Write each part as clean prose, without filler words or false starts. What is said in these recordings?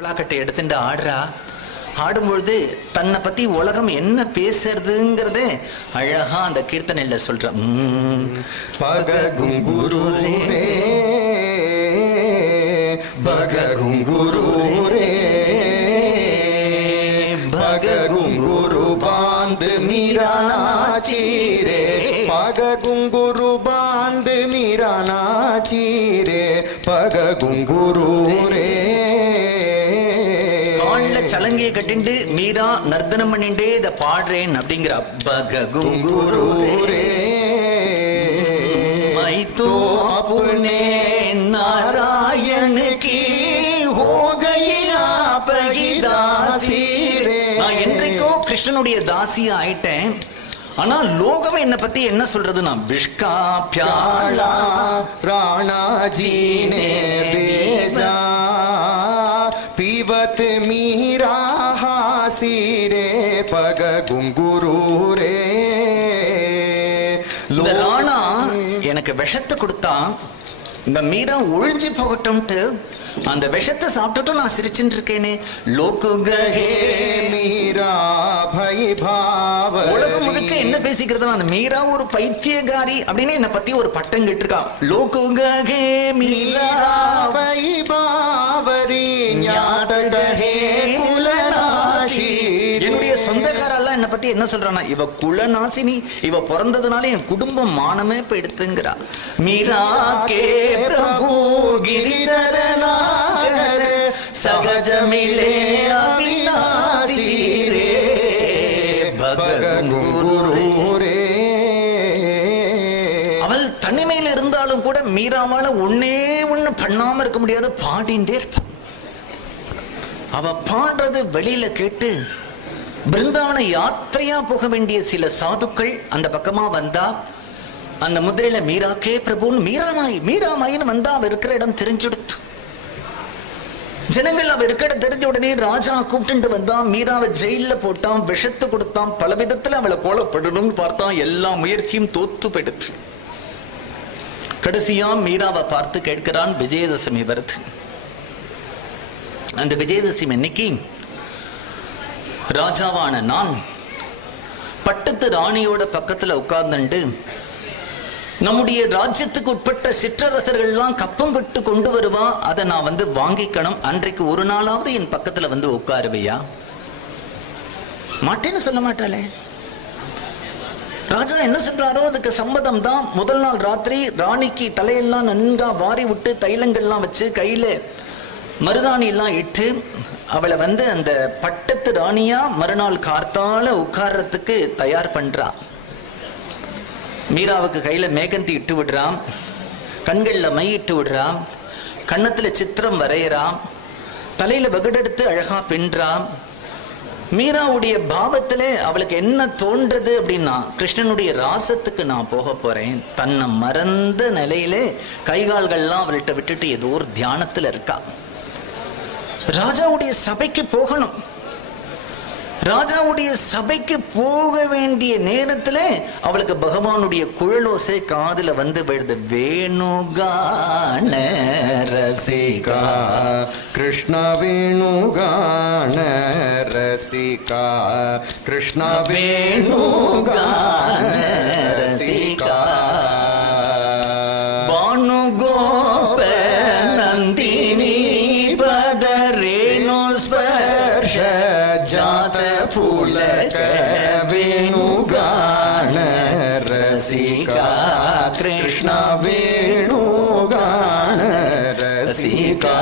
குழாக்கட்டை எடுத்துட்டு ஆடுறா. ஆடும்பொழுது தன்னை பத்தி உலகம் என்ன பேசுறதுங்கிறதே அழகா அந்த கீர்த்தனையில சொல்ற. பககுங்குரு ரே பககுங்குரு ரே பககுங்குரு பாந்து மீரா நாச்சி ரே பககுங்குரு பாந்து மீரா நாச்சி ரே பககுங்குரு ரே. சலங்கையை கட்டிண்டு மீரா நர்த்தனம் பண்ணிண்டே இத பாடுறேன் அப்படிங்கிற. பககுங்குரு ரே மை தோ அப்னே நாராயண கி ஹோ கயி ஆப் கி தாசி ரே. நான் என்றைக்கோ கிருஷ்ணனுடைய தாசியா ஆயிட்டேன். ஆனா லோகம் என்ன பத்தி என்ன சொல்றது? நான் விஷ்கா பியாலா ராணாஜி நே பேஜா பீவத் மீரா ஹாசி ரே பககுங்குரு ரே. ராணா எனக்கு விஷத்தை கொடுத்தான், இந்த மீரா ஒழிஞ்சு போகட்டும்ட்டு அந்த விஷத்தை சாப்பிட்டுட்டு நான் சிரிச்சுட்டு இருக்கேனே. லோகுகே மீரா பை பாவ. உலகம் முழுக்க என்ன பேசிக்கிறது? அந்த மீரா ஒரு பைத்தியகாரி அப்படின்னு என்ன பத்தி ஒரு பட்டம் கேட்டிருக்கா. லோகுகே மீரா பை பாவரி ஞாதகே குலநாசி. என்னுடைய சொந்தக்காரெல்லாம் என்ன பத்தி என்ன சொல்றானா, இவ குலநாசினி, இவ பிறந்ததுனால என் குடும்பம் மானமே போயிடுத்துங்கிறா. மீரா கே பிரபு கிரிதரனா சகஜமிலே அவிநாசி ரே பககுரு ரே. அவள் தனிமையில இருந்தாலும் கூட மீராவால ஒன்னே ஒண்ணு பண்ணாம இருக்க முடியாது, பாடிண்டே இருப்பான். அவ பாடுறது வெளியில கேட்டு பிருந்தாவன யாத்திரையா போக வேண்டிய சில சாதுக்கள் அந்த பக்கமா வந்தா அந்த முதிரையில மீரா கே பிரபுன்னு மீராமாயின்னு வந்தா அவ இருக்கிற இடம் தெரிஞ்சுடுத்து. ஜனங்கள் அவ இருக்கிற தெரிஞ்ச உடனே ராஜா கூப்பிட்டு வந்தான். மீராவை ஜெயில போட்டான், விஷத்தை கொடுத்தான், பல விதத்துல அவளை கொலைப்படணும்னு பார்த்தான். எல்லா முயற்சியும் தோத்து போயிடுத்து. கடைசியா மீராவை பார்த்து கேட்கிறான். விஜயதசமி வருது. அந்த விஜயதசமி அன்னைக்கு ராஜாவான நான் பட்டத்து ராணியோட பக்கத்துல உட்கார்ந்துண்டு நம்முடைய ராஜ்யத்துக்கு உட்பட்ட சிற்றரசர்கள் எல்லாம் கப்பம் கட்டு கொண்டு வருவா, அதை நான் வாங்கிக்கணும். அன்றைக்கு ஒரு நாளாவது என் பக்கத்துல உட்காருவையா? மாட்டேன்னு சொல்ல மாட்டாளே. ராஜா என்ன சொல்றாரோ அதுக்கு சம்மதம் தான். முதல் நாள் ராத்திரி ராணிக்கு தலையெல்லாம் நன்கா வாரி விட்டு தைலங்கள்லாம் வச்சு கையில மருதாணி எல்லாம் இட்டு அவளை அந்த பட்டத்து ராணியா மறுநாள் கார்த்தால உட்கார்றதுக்கு தயார் பண்றா. மீராவுக்கு கையில மேகந்தி இட்டு விடுறான், கண்கள்ல மை இட்டு விடுறான், கன்னத்துல சித்திரம் வரையறான், தலையில வகுடெடுத்து அழகா பின்றான். மீராவுடைய பாவத்திலே அவளுக்கு என்ன தோன்றது அப்படின்னா, கிருஷ்ணனுடைய ராசத்துக்கு நான் போக போறேன். தன்னை மறந்த நிலையிலே கைகால்கள்லாம் அவள்கிட்ட விட்டுட்டு ஏதோ ஒரு தியானத்துல இருக்கா. ராஜாவுடைய சபைக்கு போகணும். ராஜாவுடைய சபைக்கு போக வேண்டிய நேரத்துல அவளுக்கு பகவானுடைய குழலோசை காதுல விழுது. வேணுகான ரசிகா கிருஷ்ண வேணுகான ரசிகா கிருஷ்ண வேணுகான ரசிகா பானுகோப நந்தினி பதரேணு ஸ்பர்ஷ ஜாத புலக வேணுகான ரசிகா கிருஷ்ண வேணுகான ரசிகா.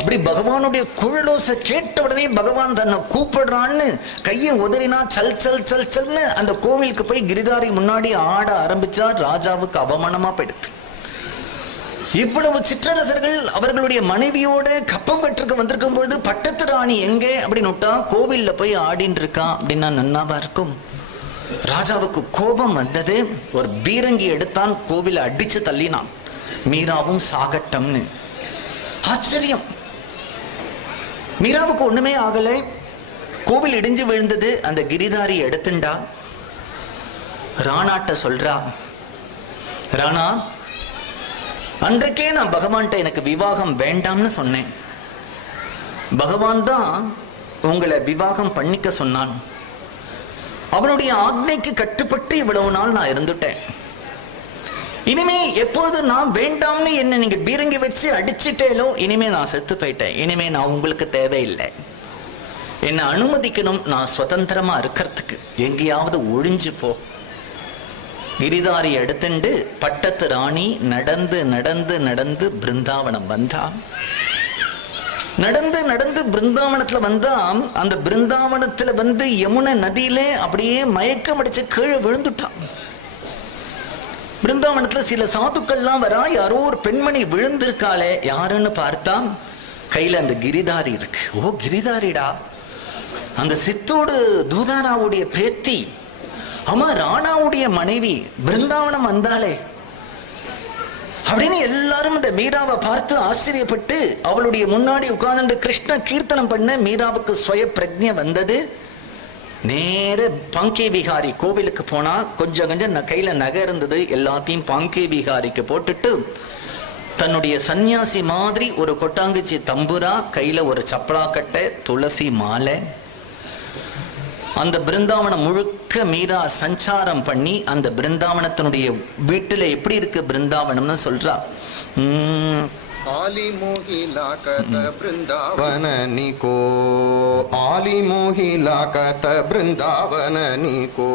அப்படி பகவானுடைய குழலோசை கேட்ட உடனே பகவான் தன்னை கூப்பிடுறான்னு கையை உதறினா சல் சல் சல் சல்னு அந்த கோவிலுக்கு போய் கிரிதாரி முன்னாடி ஆட ஆரம்பிச்சா. ராஜாவுக்கு அவமானமா போயிடுது. இவ்வளவு சிற்றரசர்கள் அவர்களுடைய மனைவியோட கப்பம் பெற்றுக்க வந்திருக்கும் பொழுது பட்டத்து ராணி எங்கே அப்படின்னு விட்டா கோவில்ல போய் ஆடின்னு இருக்கான் அப்படின்னா நன்னாவா இருக்கும்? ராஜாவுக்கு கோபம் வந்தது. ஒரு பீரங்கி எடுத்தான், கோவில அடிச்சு தள்ளினான். மீராவும் சாகட்டம்னு. ஆச்சரியம், மீராவுக்கு ஒண்ணுமே ஆகல. கோவில் இடிஞ்சு விழுந்தது. அந்த கிரிதாரி எடுத்துண்டா. ராணாட்ட சொல்றா, ராணா, அன்றைக்கே நான் பகவான்கிட்ட எனக்கு விவாகம் வேண்டாம்னு சொன்னேன். பகவான் தான் உங்களை விவாகம் பண்ணிக்க சொன்னான். அவனுடைய ஆக்னைக்கு கட்டுப்பட்டு இவ்வளவு நாள் நான் இருந்துட்டேன். இனிமே எப்பொழுது நான் வேண்டாம்னு என்ன நீங்க பீரங்கி வச்சு அடிச்சிட்டேலோ, இனிமே நான் செத்து போயிட்டேன். இனிமே நான் உங்களுக்கு தேவையில்லை. என்ன அனுமதிக்கணும், நான் சுதந்திரமா இருக்கிறதுக்கு. எங்கேயாவது ஒழிஞ்சு போ. கிரிதாரி எடுத்துண்டு பட்டத்து ராணி நடந்து நடந்து நடந்து பிருந்தாவனம் வந்தா. நடந்து நடந்து பிருந்தாவனத்துல வந்தா, அந்த பிருந்தாவனத்துல வந்து யமுனை நதியிலே அப்படியே மயக்கம் அடிச்சு கீழே விழுந்துட்டான். பிருந்தாவனத்துல சில சாதுக்கள்லாம் வரா, யாரோ ஒரு பெண்மணி விழுந்திருக்காளே, யாருன்னு பார்த்தா கையில அந்த கிரிதாரி இருக்கு. ஓ கிரிதாரிடா, அந்த சித்தோடு தூதாராவுடைய பேத்தி, அம்மா ராணாவுடைய மனைவி பிருந்தாவனம் வந்தாளே அப்படின்னு எல்லாரும் இந்த மீராவை பார்த்து ஆச்சரியப்பட்டு அவளுடைய முன்னாடி உட்கார்ந்து கிருஷ்ண கீர்த்தனம் பண்ண மீராவுக்கு சுய பிரஜை வந்தது. நேர பாங்கே விகாரி கோவிலுக்கு போனா, கொஞ்சம் கொஞ்சம் கையில நகை இருந்தது, எல்லாத்தையும் பாங்கே விகாரிக்கு போட்டுட்டு தன்னுடைய சன்னியாசி மாதிரி ஒரு கொட்டாங்குச்சி தம்புரா, கையில ஒரு சப்பலா கட்டை, துளசி மாலை, அந்த பிருந்தாவனம் முழுக்க மீரா சஞ்சாரம் பண்ணி அந்த பிருந்தாவனத்தினுடைய வீட்டுல எப்படி இருக்கு பிருந்தாவனம்னு சொல்றா. आली मोही लाकत वृंदावन निको, आली मोही लाकत वृंदावन निको,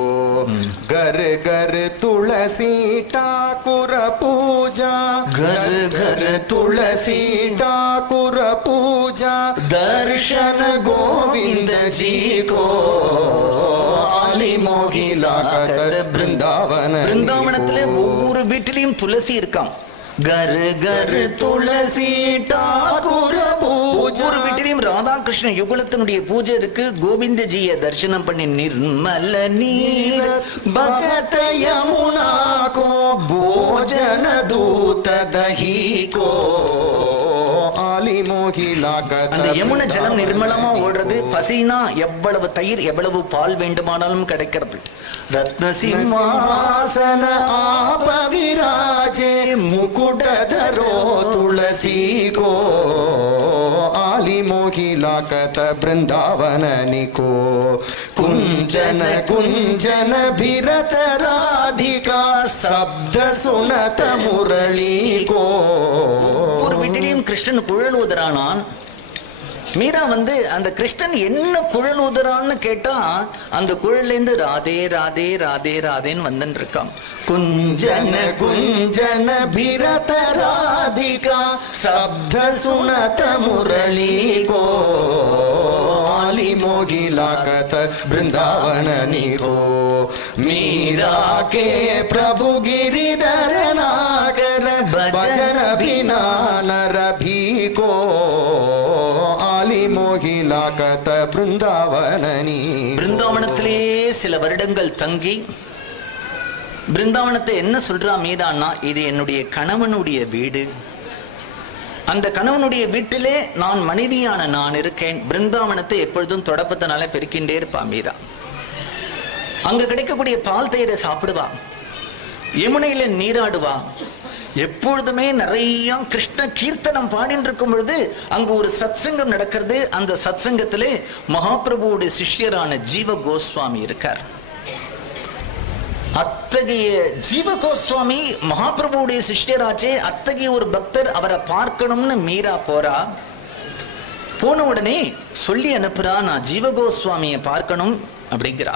घर घर तुलसी ठाकुर पूजा, घर घर तुलसी ठाकुर पूजा, दर्शन गोविंद जी को, आली मोही लाकत वृंदावन. பிருந்தாவனத்துல ஒவ்வொரு வீட்டிலையும் துளசி இருக்காம். घर घर तुलसी ठाकुर पूजा. ஒவ்வொரு வீட்டிலையும் ராதாகிருஷ்ண யுகலத்தினுடைய பூஜை இருக்கு. கோவிந்தஜியை தரிசனம் பண்ணி நிர்மல நீர் பகத யமுனா கோ போஜன தூத தஹி கோ, ஆலி மோகி லாகத். அந்த யமுனை ஜலம் நிர்மலமா ஓடுறது. பசினா எவ்வளவு தயிர் எவ்வளவு பால் வேண்டுமானாலும் கிடைக்கிறது. ரத்ன சிம்மாசன ஆப விராஜே முகுடதரோ துளசி கோ, ஆலி மோகி லாகத் பிருந்தாவன நிகோ, குஞ்சன குஞ்சன பிரத ராதிகா சப்த சுனத முரளி கோ. ஒரு வீட்டிலையும் கிருஷ்ணன் குழல் ஊதுறானான். மீரா வந்து அந்த கிருஷ்ணன் என்ன குழல் ஊதுறான்னு கேட்டா, அந்த குழல்ல இருந்து ராதே ராதே ராதே ராதேன்னு வந்துன்னு இருக்கான். குஞ்சன குஞ்சன பிரத ராதிகா சப்த சுனத முரளி கோ, ஆலி மோகி லாகத் பிருந்தாவன நிகோ, மீரா கே பிரபு गिरिधर नागर भजन बिना नर भी को, ஆலி மோகி லாகத் பிருந்தாவன நீ. பிருந்தாவனத்திலே சில வருடங்கள் தங்கி, பிருந்தாவனத்தை என்ன சொல்றா மீரான்னா, இது என்னுடைய கணவனுடைய வீடு. அந்த கணவனுடைய வீட்டிலே நான் மனைவியான நான் இருக்கேன். பிருந்தாவனத்தை எப்பொழுதும் தொடப்பத்தினால பெருக்கின்றே இருப்பா மீரா. அங்க கிடைக்கக்கூடிய பால் தயிரை சாப்பிடுவா, யமுனையில நீராடுவா, எப்பொழுதுமே நிறைய கிருஷ்ண கீர்த்தனம் பாடிட்டு இருக்கும் பொழுது அங்கு ஒரு சத்சங்கம் நடக்கிறது. அந்த சத்சங்கத்திலே மகாபிரபுவுடைய சிஷ்யரான ஜீவ கோஸ்வாமி இருக்கார். அத்தகைய ஜீவ கோஸ்வாமி மகாபிரபுவுடைய சிஷ்யராச்சே, அத்தகைய ஒரு பக்தர், அவரை பார்க்கணும்னு மீரா போறா. போன உடனே சொல்லி அனுப்புறா, நான் ஜீவ கோஸ்வாமியை பார்க்கணும் அப்படிங்கிறா.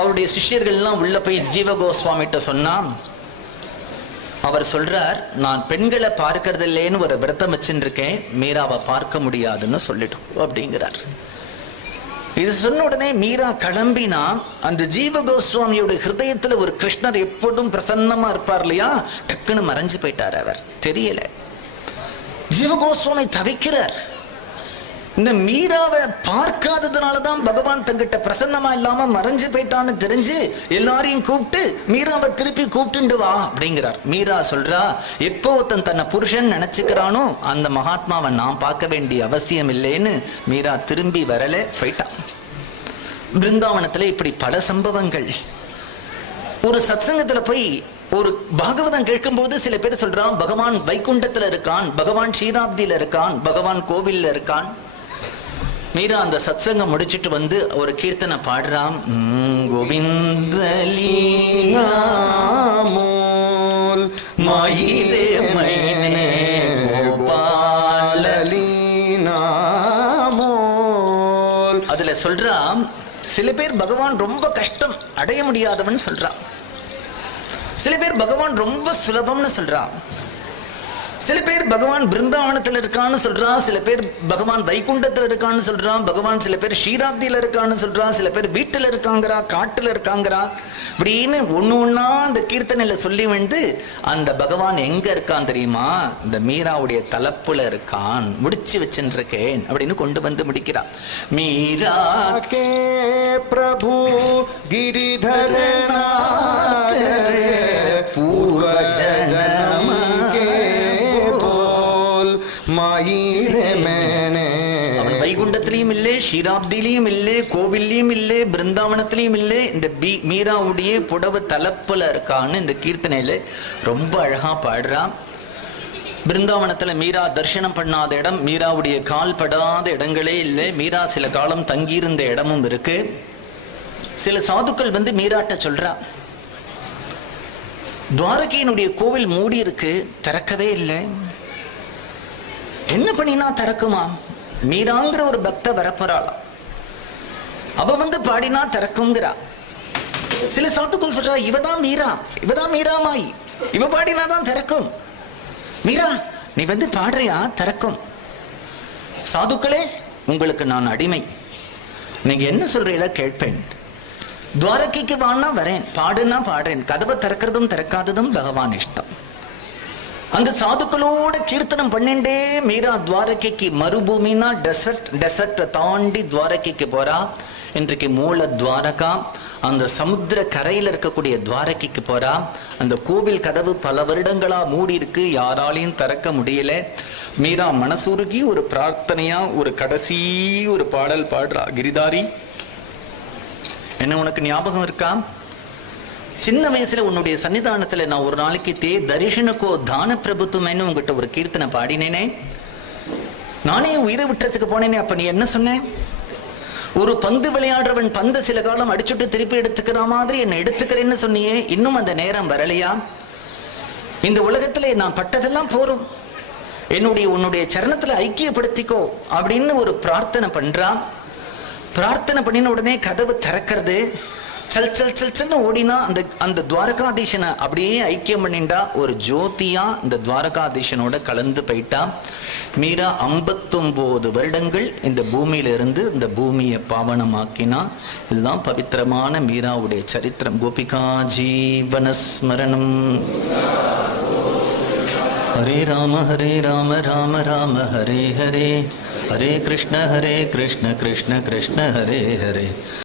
அவருடைய சிஷ்யர்கள்லாம் உள்ள போய் ஜீவ கோஸ்வாமிகிட்ட சொன்னா, அவர் சொல்றார், நான் பெண்களை பார்க்கறது இல்லைன்னு ஒரு விரதம் வச்சுருக்கேன், மீராவை பார்க்க முடியாதுன்னு சொல்லிட்டோம் அப்படிங்கிறார். இது சொன்ன உடனே மீரா கிளம்பினா, அந்த ஜீவ கோஸ்வாமியோட ஹிருதயத்துல ஒரு கிருஷ்ணர் எப்போதும் பிரசன்னமா இருப்பார் இல்லையா, டக்குன்னு மறைஞ்சு போயிட்டார். அவர் தெரியல. ஜீவ கோஸ்வாமி தவிக்கிறார். இந்த மீராவை பார்க்காததுனாலதான் பகவான் தங்கிட்ட பிரசன்னமா இல்லாம மறைஞ்சு போயிட்டான்னு தெரிஞ்சு எல்லாரையும் கூப்பிட்டு மீராவை திருப்பி கூப்பிட்டு வா அப்படிங்கிறார். மீரா சொல்றா, எப்போ ஒருத்தன் தன்னை புருஷன் நினைச்சுக்கிறானோ அந்த மகாத்மாவை நான் பார்க்க வேண்டிய அவசியம் இல்லைன்னு மீரா திரும்பி வரல, போயிட்டான். பிருந்தாவனத்துல இப்படி பல சம்பவங்கள். ஒரு சத்சங்கத்துல போய் ஒரு பாகவதம் கேட்கும்போது சில பேர் சொல்றான் பகவான் வைகுண்டத்துல இருக்கான், பகவான் ஷீராப்தியில இருக்கான், பகவான் கோவில்ல இருக்கான். மீரா அந்த சத்சங்கம் முடிச்சிட்டு வந்து ஒரு கீர்த்தனை பாடுறான். கோவிந்தலீனாமோல் மாயிரே மைனே கோபாலலீனாமோல். அதுல சொல்றான் சில பேர் பகவான் ரொம்ப கஷ்டம் அடைய முடியாதவன் சொல்றான், சில பேர் பகவான் ரொம்ப சுலபம்னு சொல்றான், சில பேர் பகவான் பிருந்தாவனத்துல இருக்கான்னு சொல்றான், சில பேர் பகவான் வைகுண்டத்துல இருக்கான்னு சொல்றான், பகவான் சில பேர் ஷீராப்தியில இருக்கான்னு சொல்றான், சில பேர் வீட்டுல இருக்காங்கிறா, காட்டுல இருக்காங்கிறா. அப்படின்னு ஒண்ணு ஒண்ணா அந்த கீர்த்தனையில சொல்லி வந்து அந்த பகவான் எங்க இருக்கான் தெரியுமா, இந்த மீராவுடைய தலப்புல இருக்கான், முடிச்சு வச்சுருக்கேன் அப்படின்னு கொண்டு வந்து முடிக்கிறான். மீரா கே பிரபு கிரிதரனா பூர்வ ஜனம அவன் வைகுண்டத்திலையும் இல்லை, ஷீராப்திலையும் இல்லை, கோவில்லையும் இல்லை, பிருந்தாவனத்திலையும் இல்லை, இந்த மீராவுடைய புடவு தலப்புல இருக்கான்னு இந்த கீர்த்தனையில ரொம்ப அழகா பாடுறான். பிருந்தாவனத்துல மீரா தரிசனம் பண்ணாத இடம், மீராவுடைய கால் படாத இடங்களே இல்லை. மீரா சில காலம் தங்கியிருந்த இடமும் இருக்கு. சில சாதுக்கள் வந்து மீராட்ட சொல்றா, துவாரகையினுடைய கோவில் மூடி இருக்கு, திறக்கவே இல்லை, என்ன பண்ணினா திறக்குமா? மீராங்கிற ஒரு பக்த வரப்போறாளாம், அவ வந்து பாடினா திறக்குங்கிறா. சில சாத்துக்கள் சொல்றா, இவதான் மீரா, இவதான் மீராமாய், இவ பாடினாதான் திறக்கும். மீரா நீ வந்து பாடுறியா திறக்கும். சாதுக்களே உங்களுக்கு நான் அடிமை, நீங்க என்ன சொல்றீங்களா கேட்பேன். துவாரகைக்கு வான்னா வரேன், பாடுனா பாடுறேன், கதவை திறக்கிறதும் திறக்காததும் பகவான் இஷ்டம். அந்த சாதுக்களோட கீர்த்தனம் பண்ணிண்டே மீரா துவாரகைக்கு, மறுபூமினா டெசர்ட்டை தாண்டி துவாரகைக்கு போறா. இன்றைக்கு மூல துவாரகா, அந்த சமுத்திர கரையில இருக்கக்கூடிய துவாரகைக்கு போறா. அந்த கோவில் கதவு பல வருடங்களா மூடி இருக்கு, யாராலையும் திறக்க முடியல. மீரா மனசுருகி ஒரு பிரார்த்தனையா ஒரு கடைசி ஒரு பாடல் பாடுறா. கிரிதாரி, என்ன உனக்கு ஞாபகம் இருக்கா, சின்ன வயசுல உன்னுடைய சன்னிதானத்துல நான் ஒரு நாளைக்கு தரிசனக்கோ தான பிரபுத்துவம்னு உங்ககிட்ட ஒரு கீர்த்தனை பாடினேனே, நானே உயிரை விட்டுறதுக்கு போனேனே, அப்ப நீ என்ன சொன்ன? ஒரு பந்து விளையாடுறவன் பந்து சில காலம் அடிச்சுட்டு திருப்பி எடுத்துக்கிற மாதிரி என்ன எடுத்துக்கிறேன்னு சொன்னியே, இன்னும் அந்த நேரம் வரலையா? இந்த உலகத்துல நான் பட்டதெல்லாம் போரும், உன்னுடைய சரணத்துல ஐக்கியப்படுத்திக்கோ அப்படின்னு ஒரு பிரார்த்தனை பண்றான். பிரார்த்தனை பண்ணின உடனே கதவு திறக்கிறது. சல் சல் சல் சல்னு ஓடினா அந்த துவாரகாதீசனை அப்படியே ஐக்கியம் பண்ணிண்டா, ஒரு ஜோதியா இந்த துவாரகாதீசனோட கலந்து போயிட்டா. மீரா 59 வருடங்கள் இந்த பூமியில இருந்து இந்த பூமியை பாவனமாக்கினா. இதுதான் பவித்திரமான மீராவுடைய சரித்திரம். கோபிகா ஜீவனஸ்மரணம். ஹரே ராம ராம ராம ஹரே ஹரே, ஹரே கிருஷ்ண கிருஷ்ண கிருஷ்ண கிருஷ்ண ஹரே ஹரே.